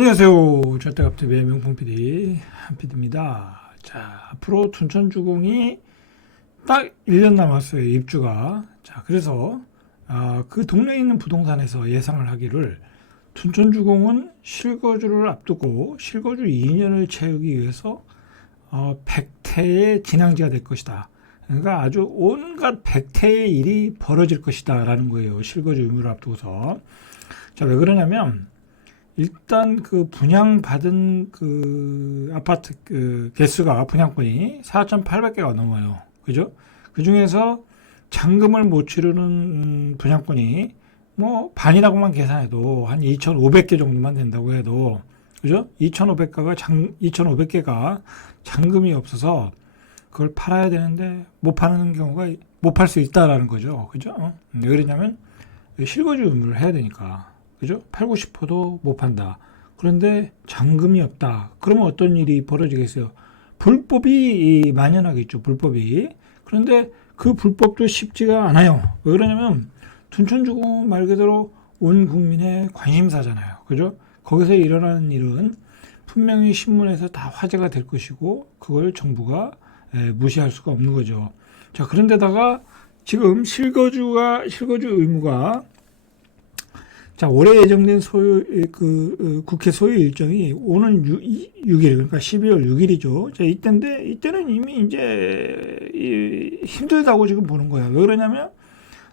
안녕하세요. 저택업TV의 명품 PD 한PD입니다. 자, 앞으로 둔천주공이 딱 1년 남았어요. 입주가. 자, 그래서 그 동네에 있는 부동산에서 예상을 하기를 둔천주공은 실거주를 앞두고 실거주 2년을 채우기 위해서 100태의 진앙지가 될 것이다. 그러니까 아주 온갖 100태의 일이 벌어질 것이다 라는 거예요. 실거주 의무를 앞두고서. 자, 왜 그러냐면 일단 그 분양받은 그 아파트 그 개수가 분양권이 4,800개가 넘어요. 그죠? 그 중에서 잔금을 못 치르는 분양권이 뭐 반이라고만 계산해도 한 2,500개 정도만 된다고 해도, 그죠? 2,500개가 잔금이 없어서 그걸 팔아야 되는데 못 파는 경우가 못 팔 수 있다라는 거죠. 그죠? 왜 그러냐면 실거주 의무를 해야 되니까. 그죠? 팔고 싶어도 못 판다. 그런데 잔금이 없다. 그러면 어떤 일이 벌어지겠어요? 불법이 만연하겠죠. 불법이. 그런데 그 불법도 쉽지가 않아요. 왜 그러냐면 둔천주공 말 그대로 온 국민의 관심사잖아요. 그죠? 거기서 일어나는 일은 분명히 신문에서 다 화제가 될 것이고 그걸 정부가 무시할 수가 없는 거죠. 자, 그런데다가 지금 실거주 의무가 자, 올해 예정된 국회 소요 일정이 오는 6일, 그러니까 12월 6일이죠. 자, 이때는 이미 이제 힘들다고 지금 보는 거야. 왜 그러냐면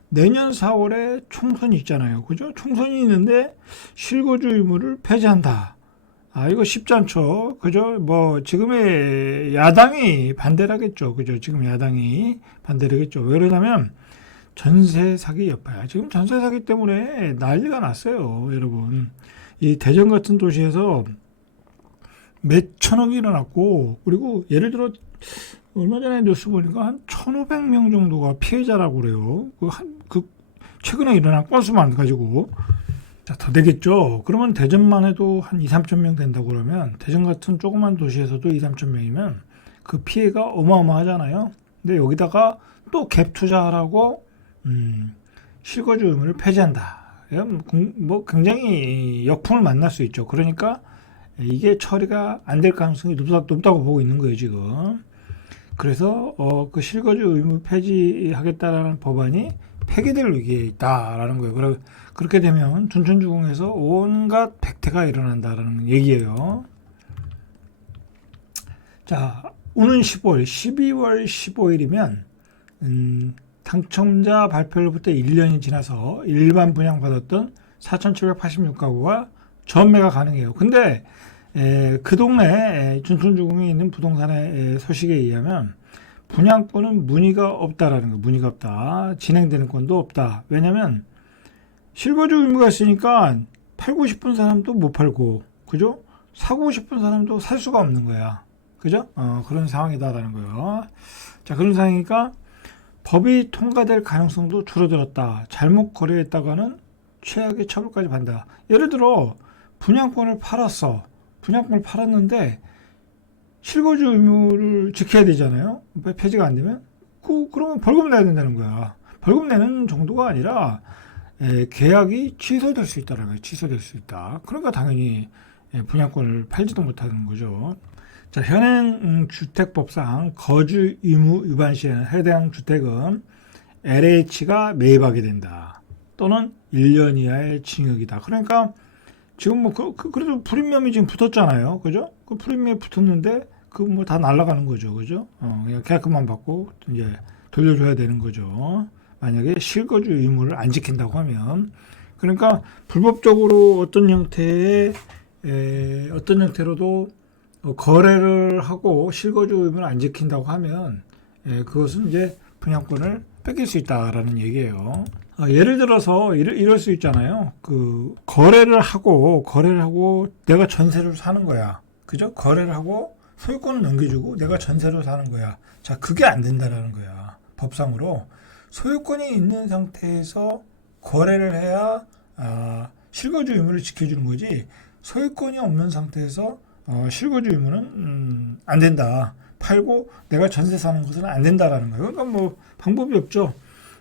내년 4월에 총선이 있잖아요. 그죠? 총선이 있는데 실거주 의무를 폐지한다. 이거 쉽지 않죠. 그죠? 뭐, 지금의 야당이 반대를 하겠죠. 그죠? 지금 야당이 반대를 하겠죠. 왜 그러냐면 전세 사기 여파야. 지금 전세 사기 때문에 난리가 났어요, 여러분. 이 대전 같은 도시에서 몇 천억이 일어났고, 그리고 예를 들어 얼마 전에 뉴스 보니까 한 1,500명 정도가 피해자라고 그래요. 최근에 일어난 건수만 가지고. 자, 더 되겠죠. 그러면 대전만 해도 한 2, 3천 명 된다고 그러면 대전 같은 조그만 도시에서도 2, 3천 명이면 그 피해가 어마어마하잖아요. 근데 여기다가 또 갭 투자하라고 실거주 의무를 폐지한다. 뭐 굉장히 역풍을 만날 수 있죠. 그러니까 이게 처리가 안 될 가능성이 높다고 보고 있는 거예요, 지금. 그래서 그 실거주 의무 폐지하겠다라는 법안이 폐기될 위기에 있다라는 거예요. 그렇게 되면 둔천주공에서 온갖 백태가 일어난다라는 얘기예요. 자, 오는 12월 15일이면 당첨자 발표로부터 1년이 지나서 일반 분양받았던 4,786가구가 전매가 가능해요. 근데 그 동네 둔천주공에 있는 부동산의 소식에 의하면 분양권은 문의가 없다라는 거. 문의가 없다. 진행되는 건도 없다. 왜냐면 실거주 의무가 있으니까 팔고 싶은 사람도 못 팔고, 그죠? 사고 싶은 사람도 살 수가 없는 거야. 그죠? 그런 상황이다라는 거예요. 자, 그런 상황이니까 법이 통과될 가능성도 줄어들었다. 잘못 거래했다가는 최악의 처벌까지 받는다. 예를 들어 분양권을 팔았는데 실거주 의무를 지켜야 되잖아요. 폐지가 안 되면 그러면 벌금 내야 된다는 거야. 벌금 내는 정도가 아니라 계약이 취소될 수 있다는 거예요. 취소될 수 있다. 그러니까 당연히 분양권을 팔지도 못하는 거죠. 자, 현행 주택법상 거주 의무 위반 시에는 해당 주택은 LH가 매입하게 된다. 또는 1년 이하의 징역이다. 그러니까 지금 뭐 그래도 프리미엄이 지금 붙었잖아요. 그죠? 그 프리미엄이 붙었는데 그 뭐 다 날아가는 거죠. 그죠? 그냥 계약금만 받고 이제 돌려줘야 되는 거죠. 만약에 실거주 의무를 안 지킨다고 하면. 그러니까 불법적으로 어떤 형태로도 거래를 하고 실거주 의무를 안 지킨다고 하면 그것은 이제 분양권을 뺏길 수 있다라는 얘기예요. 예를 들어서 이럴 수 있잖아요. 그 거래를 하고 내가 전세를 사는 거야. 그죠? 거래를 하고 소유권을 넘겨주고 내가 전세로 사는 거야. 자, 그게 안 된다라는 거야. 법상으로 소유권이 있는 상태에서 거래를 해야 실거주 의무를 지켜주는 거지. 소유권이 없는 상태에서 실거주 의무는 안 된다. 팔고 내가 전세 사는 것은 안 된다라는 거예요. 그러니까 뭐 방법이 없죠.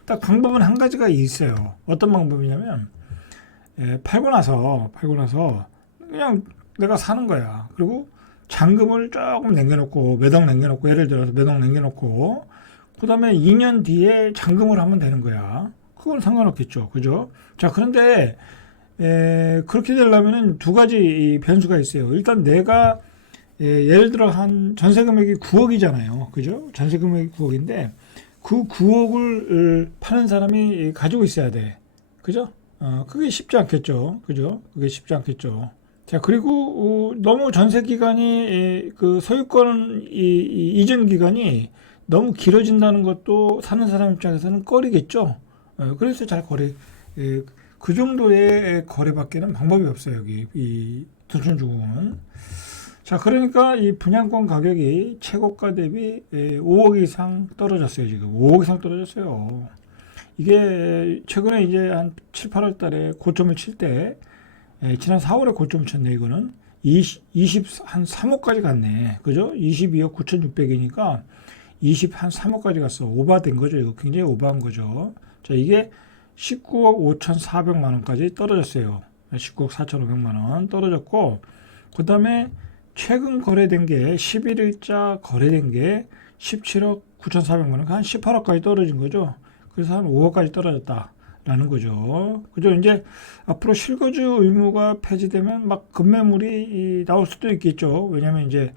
딱 방법은 한 가지가 있어요. 어떤 방법이냐면 팔고 나서 그냥 내가 사는 거야. 그리고 잔금을 조금 남겨놓고, 몇 억 남겨놓고, 예를 들어서 몇 억 남겨놓고, 그 다음에 2년 뒤에 잔금을 하면 되는 거야. 그건 상관없겠죠. 그죠? 자, 그런데, 그렇게 되려면은 두 가지 변수가 있어요. 일단 내가, 예를 들어 한 전세 금액이 9억이잖아요. 그죠? 전세 금액이 9억인데, 그 9억을 파는 사람이 가지고 있어야 돼. 그죠? 그게 쉽지 않겠죠. 그죠? 그게 쉽지 않겠죠. 자, 그리고 너무 전세 기간이 그 소유권 이전 기간이 너무 길어진다는 것도 사는 사람 입장에서는 꺼리겠죠. 그래서 잘 그 정도의 거래밖에는 방법이 없어요. 여기 이 둔촌주공은. 자, 그러니까 이 분양권 가격이 최고가 대비 5억 이상 떨어졌어요. 지금 5억 이상 떨어졌어요. 이게 최근에 이제 한 7, 8월 달에 고점을 칠 때, 지난 4월에 고점을 쳤네. 이거는 한 3억까지 갔네. 그죠? 22억 9,600이니까 한 3억까지 갔어. 오버된 거죠. 이거 굉장히 오버한 거죠. 자, 이게 19억 5,400만 원까지 떨어졌어요. 19억 4,500만 원 떨어졌고, 그 다음에 최근 거래된 게 11일자 거래된 게 17억 9,400만 원, 한 18억까지 떨어진 거죠. 그래서 한 5억까지 떨어졌다라는 거죠. 그죠? 이제 앞으로 실거주 의무가 폐지되면 막 급매물이 나올 수도 있겠죠. 왜냐면 이제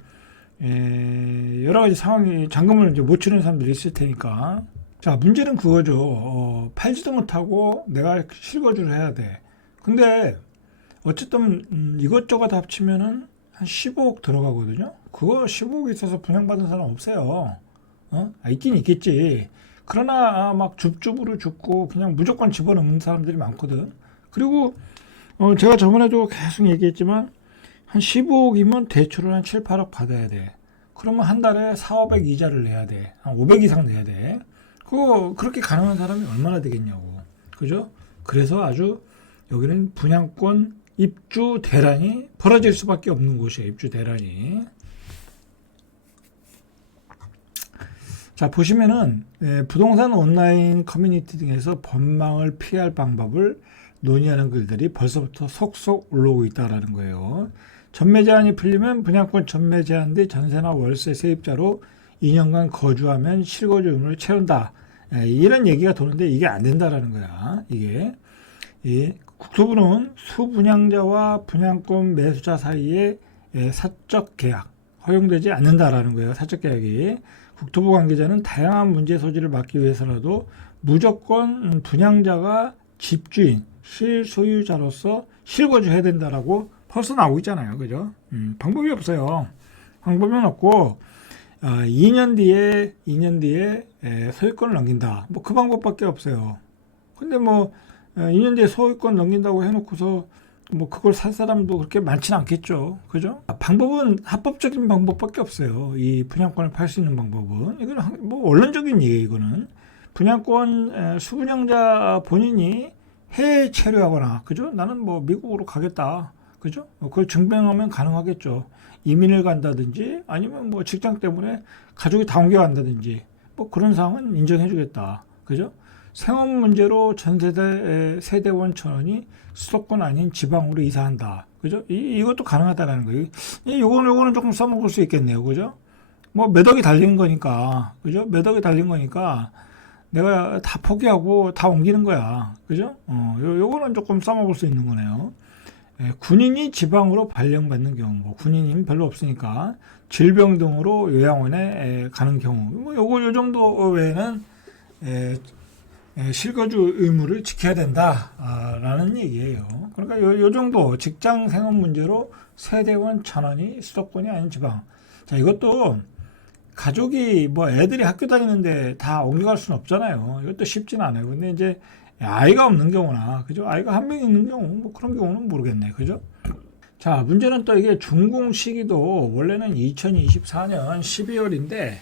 여러 가지 상황이 잔금을 이제 못 치는 사람들이 있을 테니까. 자, 문제는 그거죠. 팔지도 못하고 내가 실거주를 해야 돼. 근데 어쨌든 이것저것 합치면은 한 15억 들어가거든요. 그거 15억 있어서 분양받은 사람 없어요. 있긴 있겠지. 그러나 막 줍줍으로 죽고 그냥 무조건 집어넣는 사람들이 많거든. 그리고 제가 저번에도 계속 얘기했지만 한 15억이면 대출을 한 7, 8억 받아야 돼. 그러면 한 달에 4, 500 이자를 내야 돼. 한 500 이상 내야 돼. 그렇게 가능한 사람이 얼마나 되겠냐고. 그죠? 그래서 아주 여기는 분양권 입주 대란이 벌어질 수밖에 없는 곳이에요. 입주 대란이. 자, 보시면은 부동산 온라인 커뮤니티 등에서 법망을 피할 방법을 논의하는 글들이 벌써부터 속속 올라오고 있다라는 거예요. 전매 제한이 풀리면 분양권 전매 제한 뒤 전세나 월세 세입자로 2년간 거주하면 실거주 의무를 채운다. 이런 얘기가 도는데 이게 안 된다라는 거야. 이게 국토부는 수분양자와 분양권 매수자 사이에 사적 계약 허용되지 않는다라는 거예요. 사적 계약이. 국토부 관계자는 다양한 문제 소지를 막기 위해서라도 무조건 분양자가 집주인, 실소유자로서 실거주해야 된다라고 벌써 나오고 있잖아요. 그죠? 방법이 없어요. 방법은 없고 2년 뒤에 소유권을 넘긴다. 뭐 그 방법밖에 없어요. 근데 뭐 2년 뒤에 소유권 넘긴다고 해놓고서 뭐 그걸 살 사람도 그렇게 많지는 않겠죠. 그죠? 방법은 합법적인 방법밖에 없어요. 이 분양권을 팔 수 있는 방법은. 이거는 뭐 원론적인 얘기예요. 이거는. 분양권 수분양자 본인이 해외 체류하거나, 그죠? 나는 뭐 미국으로 가겠다. 그죠? 그걸 증명하면 가능하겠죠. 이민을 간다든지 아니면 뭐 직장 때문에 가족이 다 옮겨간다든지 뭐 그런 상황은 인정해주겠다. 그죠? 생업 문제로 전세대 세대원 전원이 수도권 아닌 지방으로 이사한다. 그죠? 이것도 가능하다라는 거예요. 요거는 조금 써먹을 수 있겠네요. 그죠? 뭐 몇 억이 달린 거니까. 그죠? 몇 억이 달린 거니까 내가 다 포기하고 다 옮기는 거야. 그죠? 요거는 조금 써먹을 수 있는 거네요. 군인이 지방으로 발령받는 경우, 뭐 군인이 별로 없으니까 질병 등으로 요양원에 가는 경우, 뭐 요 정도 외에는 실거주 의무를 지켜야 된다라는 얘기예요. 그러니까 요 정도 직장 생업 문제로 세대원 전원이 수도권이 아닌 지방. 자, 이것도 가족이 뭐 애들이 학교 다니는데 다 옮겨갈 수는 없잖아요. 이것도 쉽지는 않아요. 근데 이제 아이가 없는 경우나, 그죠? 아이가 한 명 있는 경우, 뭐 그런 경우는 모르겠네. 그죠? 자, 문제는 또 이게 준공 시기도 원래는 2024년 12월인데,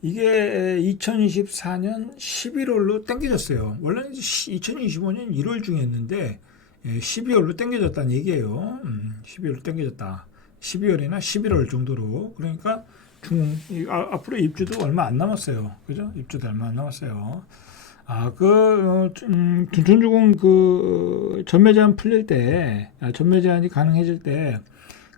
이게 2024년 11월로 당겨졌어요. 원래는 2025년 1월 중에 했는데, 12월로 당겨졌다는 얘기예요. 12월로 당겨졌다. 12월이나 11월 정도로. 그러니까 앞으로 입주도 얼마 안 남았어요. 그죠? 입주도 얼마 안 남았어요. 둔촌주공 전매 제한 풀릴 때, 전매 제한이 가능해질 때,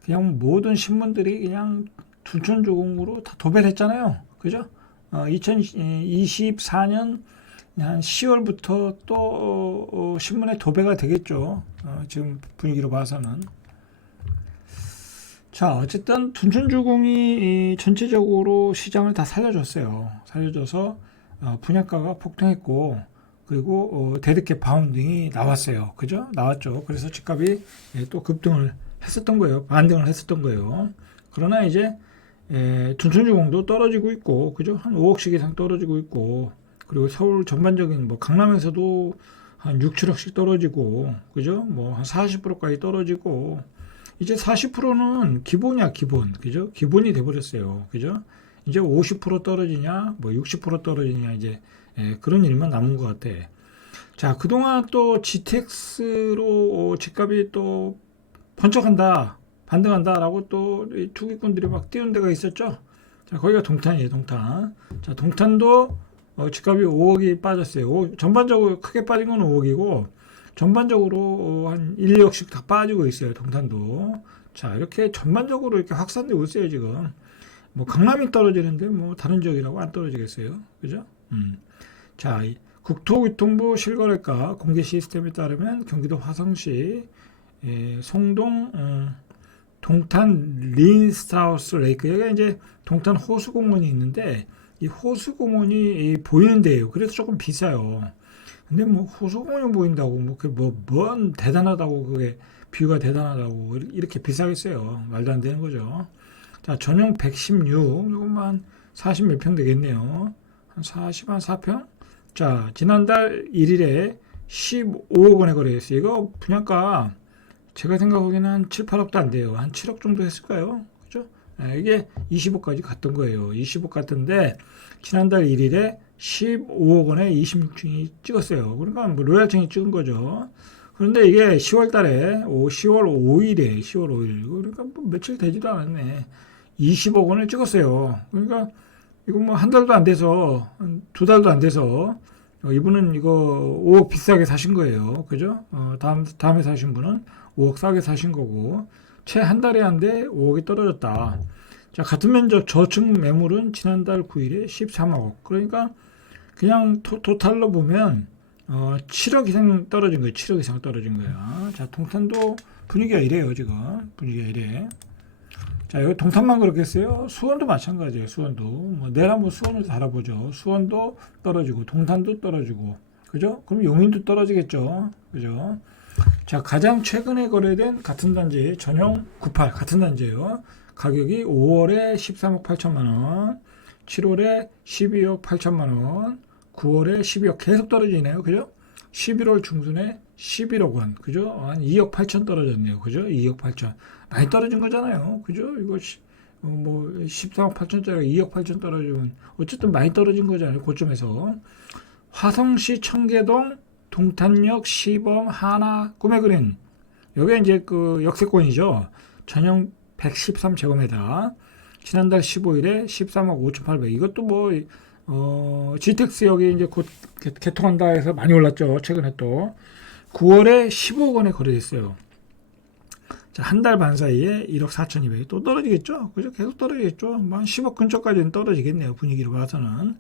그냥 모든 신문들이 그냥 둔촌주공으로 다 도배를 했잖아요. 그죠? 2024년 한 10월부터 또 신문에 도배가 되겠죠. 지금 분위기로 봐서는. 자, 어쨌든 둔촌주공이 전체적으로 시장을 다 살려줬어요. 살려줘서 분양가가 폭등했고, 그리고 대득세 바운딩이 나왔어요. 그죠? 나왔죠. 그래서 집값이 또 급등을 했었던 거예요. 반등을 했었던 거예요. 그러나 이제 둔촌주공도 떨어지고 있고, 그죠? 한 5억씩 이상 떨어지고 있고, 그리고 서울 전반적인 뭐 강남에서도 한 6, 7억씩 떨어지고, 그죠? 뭐 한 40%까지 떨어지고, 이제 40%는 기본이야, 기본. 그죠? 기본이 돼버렸어요. 그죠? 이제 50% 떨어지냐, 뭐 60% 떨어지냐, 이제, 그런 일만 남은 것 같아. 자, 그동안 또 GTX로 집값이 또 번쩍한다, 반등한다라고 또 투기꾼들이 막 띄운 데가 있었죠? 자, 거기가 동탄이에요, 동탄. 자, 동탄도 집값이 5억이 빠졌어요. 전반적으로 크게 빠진 건 5억이고, 전반적으로 한 1, 2억씩 다 빠지고 있어요. 동탄도. 자, 이렇게 전반적으로 이렇게 확산되고 있어요, 지금. 뭐 강남이 떨어지는데 뭐 다른 지역이라고 안 떨어지겠어요. 그죠? 자, 국토교통부 실거래가 공개 시스템에 따르면 경기도 화성시 송동 동탄 린스타우스 레이크, 여기가 이제 동탄 호수공원이 있는데 이 호수공원이 보이는 데예요. 그래서 조금 비싸요. 근데 뭐 호수공원이 보인다고 뭔 대단하다고, 그게 뷰가 대단하다고 이렇게 비싸겠어요. 말도 안 되는 거죠. 자, 전용 116, 이것만 40 몇 평 되겠네요. 한 40, 한 4평? 자, 지난달 1일에 15억 원에 거래했어요. 이거 분양가 제가 생각하기에는 한 7, 8억도 안 돼요. 한 7억 정도 했을까요? 그죠? 이게 20억까지 갔던 거예요. 20억 갔던데 지난달 1일에 15억 원에 26층이 찍었어요. 그러니까 뭐 로얄층이 찍은 거죠. 그런데 이게 10월 달에 10월 5일에 10월 5일, 그러니까 뭐 며칠 되지도 않았네. 20억 원을 찍었어요. 그러니까 이거 뭐 한 달도 안 돼서, 두 달도 안 돼서 이분은 이거 5억 비싸게 사신 거예요. 그죠? 다음에 사신 분은 5억 싸게 사신 거고, 채 한 달에 한 대 5억이 떨어졌다. 자, 같은 면적 저층 매물은 지난달 9일에 13억. 그러니까 그냥 토탈로 보면 7억 이상 떨어진 거예요. 7억 이상 떨어진 거야. 자, 동탄도 분위기가 이래요, 지금. 분위기가 이래. 자, 여기 동탄만 그렇겠어요? 수원도 마찬가지예요, 수원도. 뭐, 내일 한번 수원을 알아보죠. 수원도 떨어지고, 동탄도 떨어지고. 그죠? 그럼 용인도 떨어지겠죠. 그죠? 자, 가장 최근에 거래된 같은 단지, 전용 98, 같은 단지예요. 가격이 5월에 13억 8천만 원, 7월에 12억 8천만 원, 9월에 12억, 계속 떨어지네요. 그죠? 11월 중순에 11억 원. 그죠? 한 2억 8천 떨어졌네요. 그죠? 2억 8천. 많이 떨어진 거잖아요. 그죠? 이거 뭐 13억 8천짜리 2억 8천 떨어지면 어쨌든 많이 떨어진 거잖아요. 고점에서. 화성시 청계동 동탄역 시범 하나 꿈의그린. 여기 이제 그 역세권이죠. 전용 113제곱미터. 지난달 15일에 13억 5,800. 이것도 뭐 GTX 여기 이제 곧 개통한다 해서 많이 올랐죠. 최근에 또 9월에 15억 원에 거래됐어요. 자, 한 달 반 사이에 1억 4,200이 또 떨어지겠죠. 그죠? 계속 떨어지겠죠. 뭐 한 10억 근처까지는 떨어지겠네요. 분위기로 봐서는.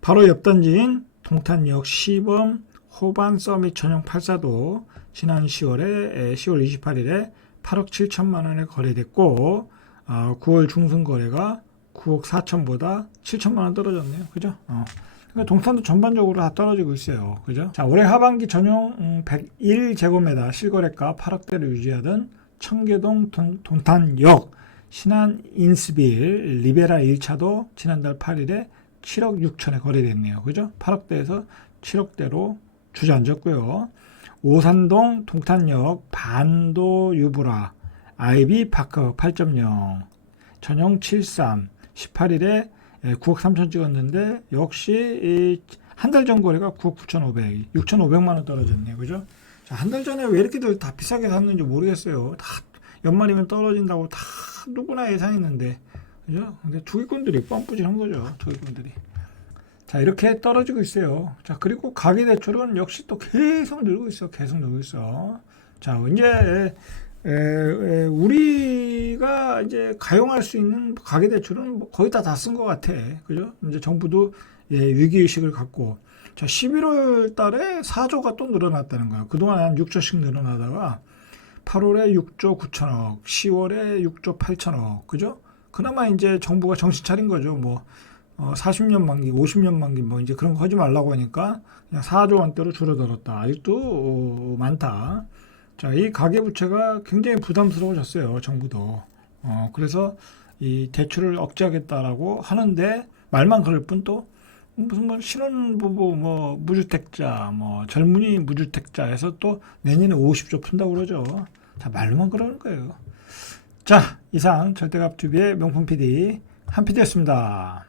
바로 옆 단지인 동탄역 시범 호반 서밋 전용 84도 지난 10월 28일에 8억 7천만 원에 거래됐고 9월 중순 거래가 9억 4천보다 7천만 원 떨어졌네요. 그죠? 그러니까 동탄도 전반적으로 다 떨어지고 있어요. 그죠? 자, 올해 하반기 전용 101제곱미터 실거래가 8억대를 유지하던 청계동 동탄역 신안 인스빌 리베라 1차도 지난달 8일에 7억 6천에 거래됐네요. 그죠? 8억대에서 7억대로 주저앉았고요. 오산동 동탄역 반도 유브라 아이비 파크 8.0 전용 73 18일에 9억 3천 찍었는데 역시 한 달 전 거래가 9억 9,500 6,500만 원 떨어졌네요. 그죠? 자, 한 달 전에 왜 이렇게들 다 비싸게 샀는지 모르겠어요. 다 연말이면 떨어진다고 다 누구나 예상했는데. 그죠? 근데 투기꾼들이 뻔뿌질한 거죠. 투기꾼들이. 자, 자, 이렇게 떨어지고 있어요. 자, 그리고 가계대출은 역시 또 계속 늘고 있어. 계속 늘고 있어. 자, 이제 우리가 이제 가용할 수 있는 가계대출은 뭐 거의 다 쓴 것 같아. 그죠? 이제 정부도 위기의식을 갖고. 자, 11월 달에 4조가 또 늘어났다는 거예요. 그동안 한 6조씩 늘어나다가 8월에 6조 9천억, 10월에 6조 8천억. 그죠? 그나마 이제 정부가 정신 차린 거죠. 뭐, 40년 만기, 50년 만기 뭐 이제 그런 거 하지 말라고 하니까 그냥 4조 원대로 줄어들었다. 아직도 많다. 자, 이 가계부채가 굉장히 부담스러워졌어요. 정부도. 그래서 이 대출을 억제하겠다라고 하는데 말만 그럴 뿐 또 무슨 뭐 신혼부부 뭐 무주택자 뭐 젊은이 무주택자 해서 또 내년에 50조 푼다고 그러죠. 자, 말만 그러는 거예요. 자, 이상 절대값 TV의 명품 PD 한 PD였습니다.